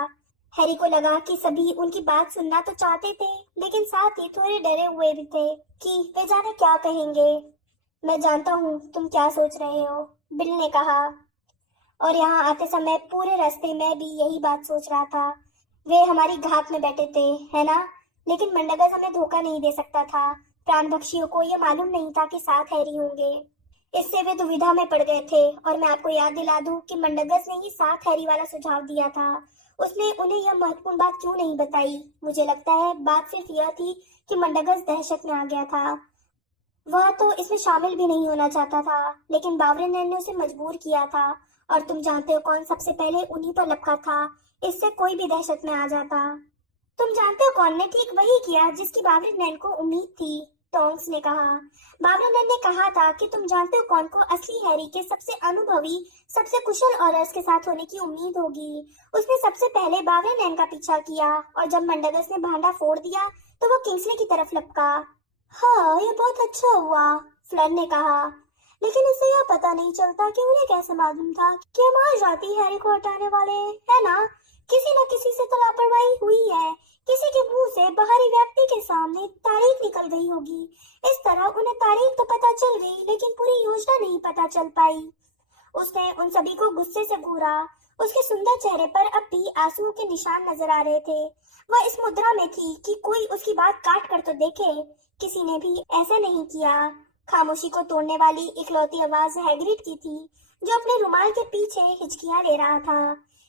हैरी को लगा कि सभी उनकी बात सुनना तो चाहते थे, लेकिन साथ ही थोड़े डरे हुए भी थे कि वे जाने क्या कहेंगे। मैं जानता हूँ तुम क्या सोच रहे हो, बिल ने कहा, और यहाँ आते समय पूरे रास्ते में भी यही बात सोच रहा था। वे हमारी घात में बैठे थे, है ना? लेकिन मंडगस हमें धोखा नहीं दे सकता था। प्राणभक्षियों को यह मालूम नहीं था कि साथ हैरी होंगे। इससे वे दुविधा में पड़ गए थे। और मैं आपको याद दिला दूं कि मंडगस ने ही साथ हैरी वाला सुझाव दिया था। उसने उन्हें यह महत्वपूर्ण बात क्यों नहीं बताई? मुझे लगता है बात सिर्फ यह थी कि मंडगस दहशत में आ गया था। वह तो इसमें शामिल भी नहीं होना चाहता था, लेकिन बावरीनैन ने उसे मजबूर किया था। और तुम जानते हो कौन सबसे पहले उन्हीं पर लपका था। इससे कोई भी दहशत में आ जाता। तुम जानते हो कौन ने ठीक वही किया जिसकी बावरीनैन को उम्मीद थी, टोंक्स ने कहा। बावरीनैन ने कहा था कि तुम जानते हो कौन को असली हैरी के सबसे अनुभवी, सबसे कुशल औरस के साथ होने की उम्मीद होगी। उसने सबसे पहले बावरीनैन का पीछा किया और जब मंडगस ने भांडा फोड़ दिया तो वो किंग्सले की तरफ लपका। हाँ, ये बहुत अच्छा हुआ, फ्लर ने कहा। लेकिन इसे यह पता नहीं चलता कि उन्हें कैसे मालूम था कि हम आज रात ही हैरी को हटाने वाले हैं, है ना? किसी न किसी से तो लापरवाही हुई है। किसी के मुंह से बाहरी व्यक्ति के सामने तारीख निकल गई होगी। इस तरह उन्हें तारीख तो पता चल गई, लेकिन पूरी योजना नहीं पता चल पाई। उसने उन सभी को गुस्से से घूरा। उसके सुंदर चेहरे पर अब भी आंसुओं के निशान नजर आ रहे थे। वह इस मुद्रा में थी कि कोई उसकी बात काट कर तो देखे। किसी ने भी ऐसा नहीं किया। खामोशी को तोड़ने वाली इकलौती आवाज हैग्रिड की थी, जो अपने रुमाल के पीछे हिचकियां ले रहा था।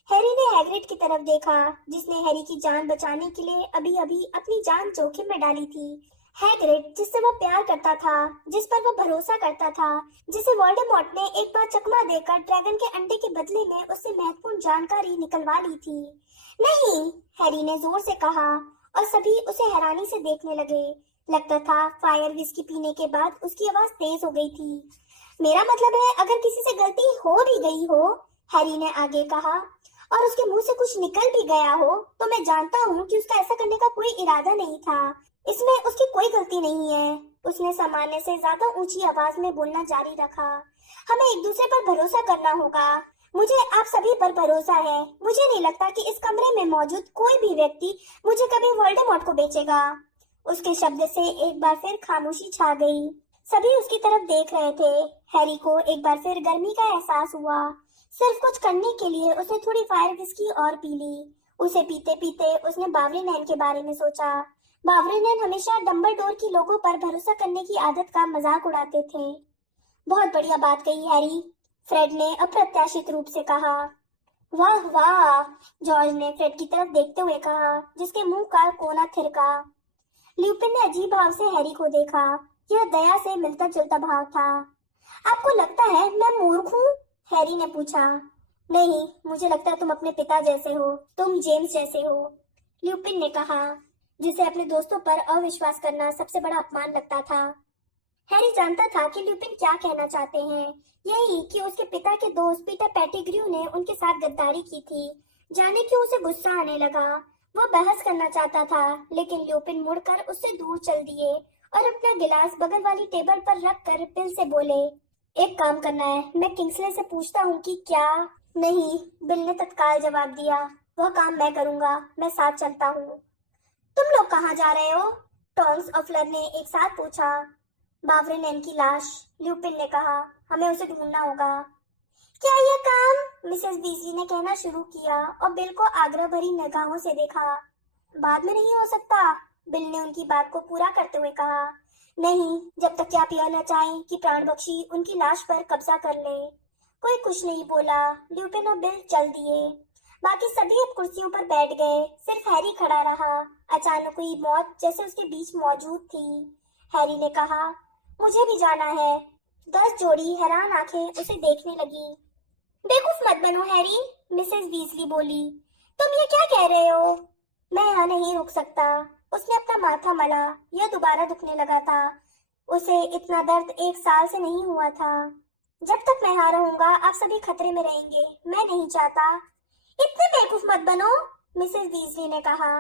हैरी ने हैग्रिड की तरफ देखा, जिसने हैरी की जान बचाने के लिए अभी अभी अपनी जान जोखिम में डाली थी। हैग्रिड, जिससे वह प्यार करता था, जिस पर वह भरोसा करता था, जिसे वोल्डेमॉर्ट ने एक बार चकमा देकर ड्रैगन के अंडे के बदले में उससे महत्वपूर्ण जानकारी निकलवा ली थी। नहीं, हैरी ने जोर से कहा और सभी उसे हैरानी से देखने लगे। लगता था फायर विस्की पीने के बाद उसकी आवाज तेज हो गई थी। मेरा मतलब है, अगर किसी से गलती हो भी गई हो, हैरी ने आगे कहा, और उसके मुंह से कुछ निकल भी गया हो, तो मैं जानता हूँ कि उसका ऐसा करने का कोई इरादा नहीं था। इसमें उसकी कोई गलती नहीं है। उसने सामान्य से ज्यादा ऊंची आवाज में बोलना जारी रखा। हमें एक दूसरे पर भरोसा करना होगा। मुझे आप सभी पर भरोसा है। मुझे नहीं लगता कि इस कमरे में मौजूद कोई भी व्यक्ति मुझे कभी वोल्डेमॉर्ट को बेचेगा। उसके शब्द से एक बार फिर खामोशी छा गई। सभी उसकी तरफ देख रहे थे। हैरी को एक बार फिर गर्मी का एहसास हुआ। सिर्फ कुछ करने के लिए उसने थोड़ी फायर विस्की और पी ली। उसे पीते पीते उसने बावरीनैन के बारे में सोचा। बावरीनैन हमेशा डंबलडोर की लोगों पर भरोसा करने की आदत का मजाक उड़ाते थे। बहुत बढ़िया बात कही हैरी, फ्रेड ने अप्रत्याशित रूप से कहा। वाह वाह, जॉर्ज ने फ्रेड की तरफ देखते हुए कहा, जिसके मुंह का कोना थिरका। ल्यूपिन ने अजीब भाव से हैरी को देखा। यह दया से मिलता जुलता भाव था। आपको लगता है मैं मूर्ख हूँ? हैरी ने पूछा। नहीं, मुझे लगता है तुम अपने पिता जैसे हो। तुम जेम्स जैसे हो, ल्यूपिन ने कहा, जिसे अपने दोस्तों पर अविश्वास करना सबसे बड़ा अपमान लगता था। हैरी जानता था कि ल्यूपिन क्या कहना चाहते हैं। यही कि उसके पिता के दोस्त पीटर पेटिग्र्यू ने उनके साथ गद्दारी की थी। जाने क्यों उसे गुस्सा आने लगा। वह बहस करना चाहता था, लेकिन ल्यूपिन मुड़कर उससे दूर चल दिए और अपना गिलास बगल वाली टेबल पर रखकर बिल से बोले, एक काम करना है, मैं किंग्सले से पूछता हूँ कि क्या। नहीं, बिल ने तत्काल जवाब दिया, वह काम मैं करूंगा, मैं साथ चलता हूँ। तुम लोग कहाँ जा रहे हो? टॉन्स और फ्लर ने एक साथ पूछा। बावरीनैन की लाश, ल्यूपिन ने कहा, हमें उसे ढूंढना होगा। क्या यह काम? मिसेस बीजी ने कहना शुरू किया और बिल को आग्रह भरी निगाहों से देखा। बाद में नहीं हो सकता, बिल ने उनकी बात को पूरा करते हुए कहा। नहीं, जब तक कि आप यह न चाहें कि प्राणबख्शी उनकी लाश पर कब्जा कर ले। कोई कुछ नहीं बोला। ल्यूपिन और बिल चल दिए। बाकी सभी अब कुर्सियों पर बैठ गए। सिर्फ हैरी खड़ा रहा। अचानक हुई मौत जैसे उसके बीच मौजूद थी। हैरी ने कहा, मुझे भी जाना है। 10 जोड़ी हैरान आंखें उसे देखने लगी। बेवकूफ मत बनो हैरी, मिसेस बीजली बोली। तुम ये क्या कह रहे हो? मैं यहाँ नहीं रुक सकता। उसने अपना माथा मला। यह दोबारा दुखने लगा था। उसे इतना दर्द 1 साल से नहीं हुआ था। जब तक मैं यहाँ रहूंगा आप सभी खतरे में रहेंगे। मैं नहीं चाहता। इतने बेवकूफ मत बनो, मिसेस बीजली ने कहा।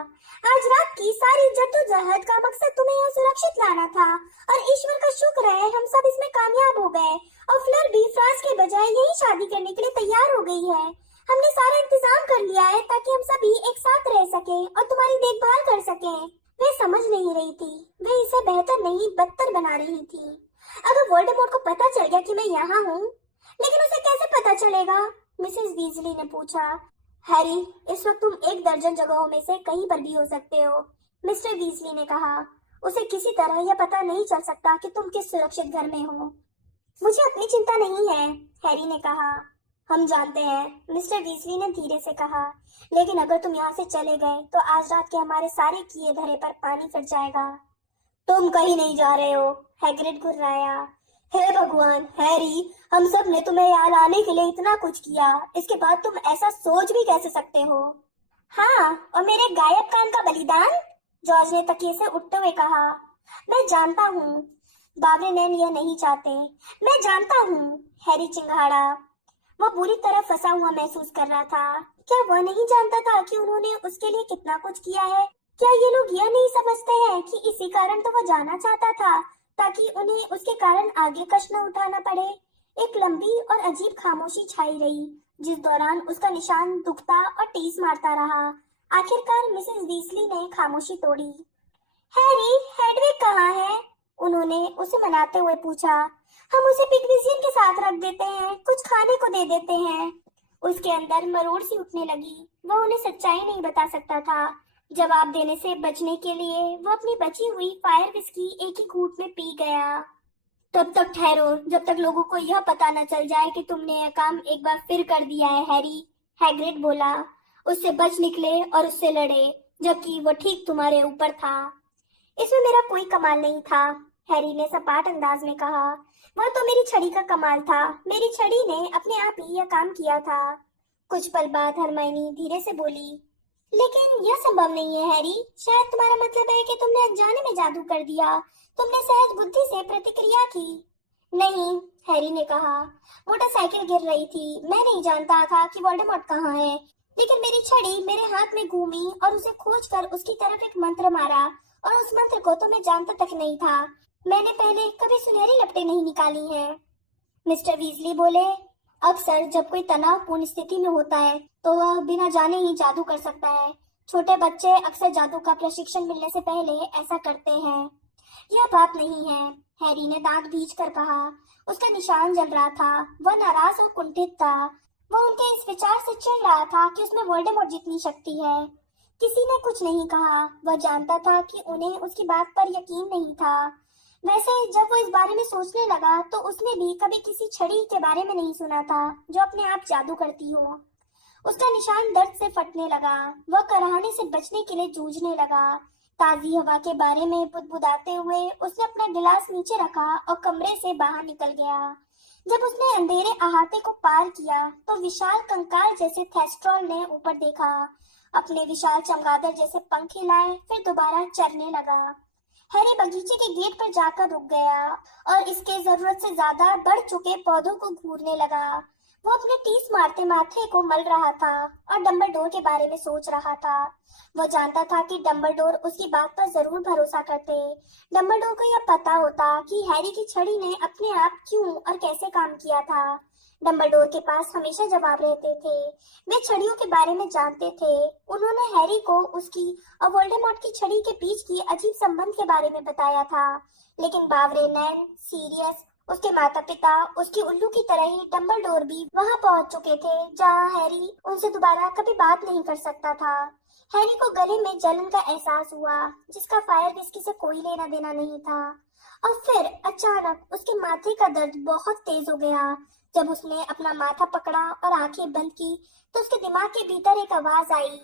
आज रात की सारी जद्दोजहद का मकसद तुम्हें यहाँ सुरक्षित लाना था, और ईश्वर का शुक्र है हम सब इसमें कामयाब हो गए। और फ्लर भी फ्रांस के बजाय यही शादी करने के लिए तैयार हो गई है। हमने सारा इंतजाम कर लिया है ताकि हम सभी एक साथ रह सके और तुम्हारी देखभाल कर सके। वे समझ नहीं रही थी। वे इसे बेहतर नहीं बदतर बना रही थी। अगर वोल्डेमॉर्ट को पता चल गया कि मैं यहाँ हूँ, लेकिन उसे कैसे पता चलेगा? मिसेस बीजली ने पूछा। हैरी, इस वक्त तुम 1 दर्जन जगहों में से कहीं पर भी हो सकते हो, मिस्टर बीजली ने कहा। उसे किसी तरह यह पता नहीं चल सकता कि तुम किस सुरक्षित घर में हो। मुझे अपनी चिंता नहीं है, हैरी ने कहा। हम जानते हैं, मिस्टर बीजली ने धीरे से कहा, लेकिन अगर तुम यहाँ से चले गए तो आज रात के हमारे सारे किए धरे पर पानी फिर जाएगा। तुम कहीं नहीं जा रहे हो, हैग्रिड घुर्राया। हे भगवान हैरी, हम सब ने तुम्हें यहाँ लाने के लिए इतना कुछ किया, इसके बाद तुम ऐसा सोच भी कैसे सकते हो? हाँ, और मेरे गायब कान का बलिदान? जॉर्ज ने तकिए से उठते हुए कहा। मैं जानता हूँ, बावरे नैन यह नहीं चाहते। मैं जानता हूँ, हैरी चिंगाड़ा। वह बुरी तरह फंसा हुआ महसूस कर रहा था। क्या वह नहीं जानता था कि उन्होंने उसके लिए कितना कुछ किया है? क्या ये लोग यह नहीं समझते हैं कि इसी कारण तो वह जाना चाहता था, ताकि उन्हें उसके कारण आगे कष्ट न उठाना पड़े? एक लंबी और अजीब खामोशी छाई रही, जिस दौरान उसका निशान दुखता और टीस मारता रहा। आखिरकार मिसेस वीजली ने खामोशी तोड़ी। हैरी, हेडविग कहाँ है? उन्होंने उसे मनाते हुए पूछा। हम उसे पिगविजियन के साथ रख देते हैं, कुछ खाने को दे देते हैं। उसके अंदर मरोड़ सी उठने लगी। वह उन्हें सच्चाई नहीं बता सकता था। जवाब देने से बचने के लिए वह अपनी बची हुई फायर विस्की एक ही घूंट में पी गया। तब तक ठहरो, जब तक लोगों को यह पता न चल जाए कि तुमने यह काम एक बार फिर कर दिया है, हैरी, हैग्रिड बोला। उससे बच निकले और उससे लड़े, जबकि वो ठीक तुम्हारे ऊपर था। इसमें मेरा कोई कमाल नहीं था, हैरी ने सपाट अंदाज में कहा। वह तो मेरी छड़ी का कमाल था। मेरी छड़ी ने अपने आप ही यह काम किया था। कुछ पल बाद हरमाइनी धीरे से बोली, लेकिन यह संभव नहीं है हैरी। शायद तुम्हारा मतलब है कि तुमने अनजाने में जादू कर दिया। तुमने सहज बुद्धि से प्रतिक्रिया की। नहीं, हैरी ने कहा। मोटरसाइकिल गिर रही थी। मैं नहीं जानता था कि वोल्डेमॉर्ट कहाँ है, लेकिन मेरी छड़ी मेरे हाथ में घूमी और उसे खोजकर उसकी तरफ एक मंत्र मारा, और उस मंत्र को तो मैं जानता तक नहीं था। मैंने पहले कभी सुनहरी लपटें नहीं निकाली हैं। मिस्टर वीजली बोले, अक्सर जब कोई तनावपूर्ण स्थिति में होता है तो वह बिना जाने ही जादू कर सकता है। छोटे बच्चे अक्सर जादू का प्रशिक्षण मिलने से पहले ऐसा करते हैं। यह बात नहीं है, हैरी ने दांत भींच कर कहा। उसका निशान जल रहा था। वह नाराज और कुंठित था। वह उनके इस विचार से चिढ़ रहा था कि उसमें वोल्डेमॉर्ट जितनी शक्ति है। किसी ने कुछ नहीं कहा। वह जानता था कि उन्हें उसकी बात पर यकीन नहीं था। वैसे जब वो इस बारे में सोचने लगा तो उसने भी कभी किसी छड़ी के बारे में नहीं सुना था जो अपने आप जादू करती हो। उसका निशान दर्द से फटने लगा। वह कराहने से बचने के लिए जूझने लगा। ताजी हवा के बारे में बुदबुदाते हुए उसने अपना गिलास नीचे रखा और कमरे से बाहर निकल गया। जब उसने अंधेरे अहाते को पार किया तो विशाल कंकाल जैसे थेस्ट्रॉल ने ऊपर देखा। अपने विशाल चमगादड़ जैसे पंख हिलाए, फिर दोबारा चरने लगा। हैरी बगीचे के गेट पर जाकर रुक गया और इसके जरूरत से ज्यादा बढ़ चुके पौधों को घूरने लगा। वो अपने टीस मारते माथे को मल रहा था और डंबलडोर के बारे में सोच रहा था। वो जानता था कि डंबलडोर उसकी बात पर जरूर भरोसा करते। डंबलडोर को यह पता होता कि हैरी की छड़ी ने अपने आप क्यों और कैसे काम किया था। डंबलडोर के पास हमेशा जवाब रहते थे। वे छड़ियों के बारे में जानते थे। उन्होंने हैरी को उसकी और वोल्डेमॉर्ट की छड़ी के बीच की अजीब संबंध के बारे में बताया था। लेकिन बावरे नैन, सीरियस, उसके माता पिता, उसकी उल्लू की तरह ही डंबलडोर भी वहां पहुंच चुके थे जहां हैरी उनसे दोबारा कभी बात नहीं कर सकता था। हैरी को गले में जलन का एहसास हुआ, जिसका फायर विस्की से कोई लेना देना नहीं था। और फिर अचानक उसके माथे का दर्द बहुत तेज हो गया। जब उसने अपना माथा पकड़ा और आंखें बंद की तो उसके दिमाग के भीतर एक आवाज आई।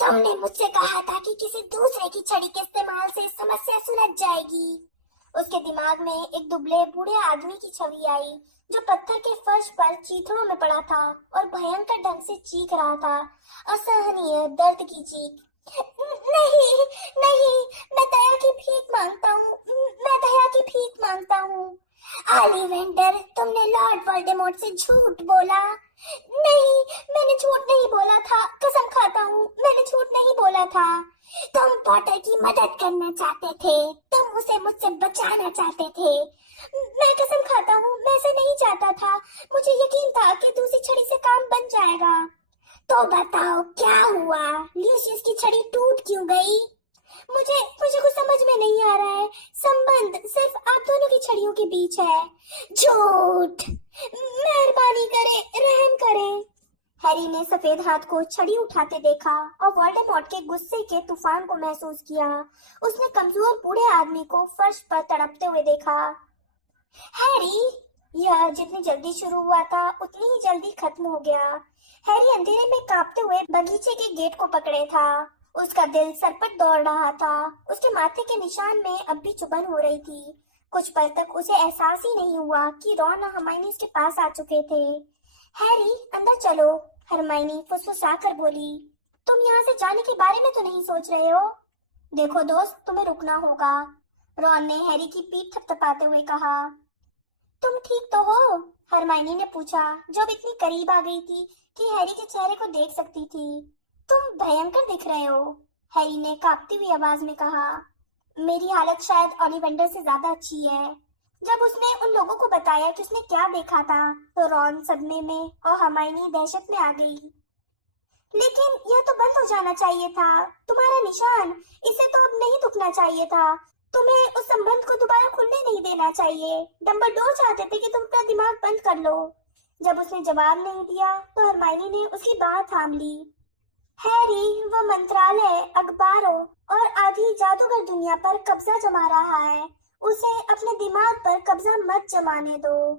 तुमने मुझसे कहा था कि किसी दूसरे की छड़ी के इस्तेमाल से समस्या सुलझ जाएगी। उसके दिमाग में एक दुबले बूढ़े आदमी की छवि आई, जो पत्थर के फर्श पर चीथड़ों में पड़ा था और भयंकर ढंग से चीख रहा था, असहनीय दर्द की चीख। नहीं, नहीं, मैं दया की भीख मांगता हूँ, मैं दया की भीख मांगता हूँ। ओलिवेंडर, तुमने लॉर्ड वोल्डेमॉर्ट से झूठ बोला। नहीं, मैंने झूठ नहीं बोला था, कसम खाता हूँ, मैंने झूठ नहीं बोला था। तुम पॉटर की मदद करना चाहते थे, तुम उसे मुझसे बचाना चाहते थे। मैं कसम खाता हूँ, मैं ऐसा नहीं चाहता था। मुझे यकीन था कि दूसरी छड़ी से काम बन जाएगा। तो बताओ क्या हुआ? ल्यूसियस की छड़ी टूट क्यों गई? मुझे मुझे कुछ समझ में नहीं आ रहा है। संबंध सिर्फ आप दोनों की छड़ियों के बीच है। झूठ! मेहरबानी करें, रहम करें। हैरी ने सफेद हाथ को छड़ी उठाते देखा और वोल्डेमॉर्ट के गुस्से के तूफान को महसूस किया। उसने कमजोर बूढ़े आदमी को फर्श पर तड़पते हुए देखा। हैरी, यह जितनी जल्दी शुरू हुआ था उतनी ही जल्दी खत्म हो गया। हैरी अंधेरे में कांपते हुए बगीचे के गेट को पकड़े था। उसका दिल सर पर दौड़ रहा था। उसके माथे के निशान में अब भी चुभन हो रही थी। कुछ पल तक उसे एहसास ही नहीं हुआ कि रॉन और हरमाइनी उसके पास आ चुके थे। हैरी, अंदर चलो, हरमाइनी फुसफुसा कर बोली। तुम यहाँ से जाने के बारे में तो नहीं सोच रहे हो? देखो दोस्त, तुम्हें रुकना होगा, रॉन ने हैरी की पीठ थपथपाते हुए कहा। तुम ठीक तो हो? हरमाइनी ने पूछा, जो अब इतनी करीब आ गई थी कि हैरी के चेहरे को देख सकती थी। तुम भयंकर दिख रहे हो, हैरी ने कांपती हुई आवाज में कहा। मेरी हालत शायद ओलिवेंडर से ज्यादा अच्छी है। जब उसने उन लोगों को बताया कि उसने क्या देखा था, तो रॉन सदमे में और हरमाइनी दहशत में आ गई। लेकिन यह तो बंद हो जाना चाहिए था। तुम्हारा निशान, इसे तो अब नहीं दुखना चाहिए था। तुम्हें उस संबंध को दोबारा खुलने नहीं देना चाहिए। डंबलडोर चाहते थे कि तुम अपना दिमाग बंद कर लो। जब उसने जवाब नहीं दिया तो हरमाइनी ने उसकी बाह थाम ली। हैरी, वह मंत्रालय, अखबारों और आधी जादूगर दुनिया पर कब्जा जमा रहा है। उसे अपने दिमाग पर कब्जा मत जमाने दो।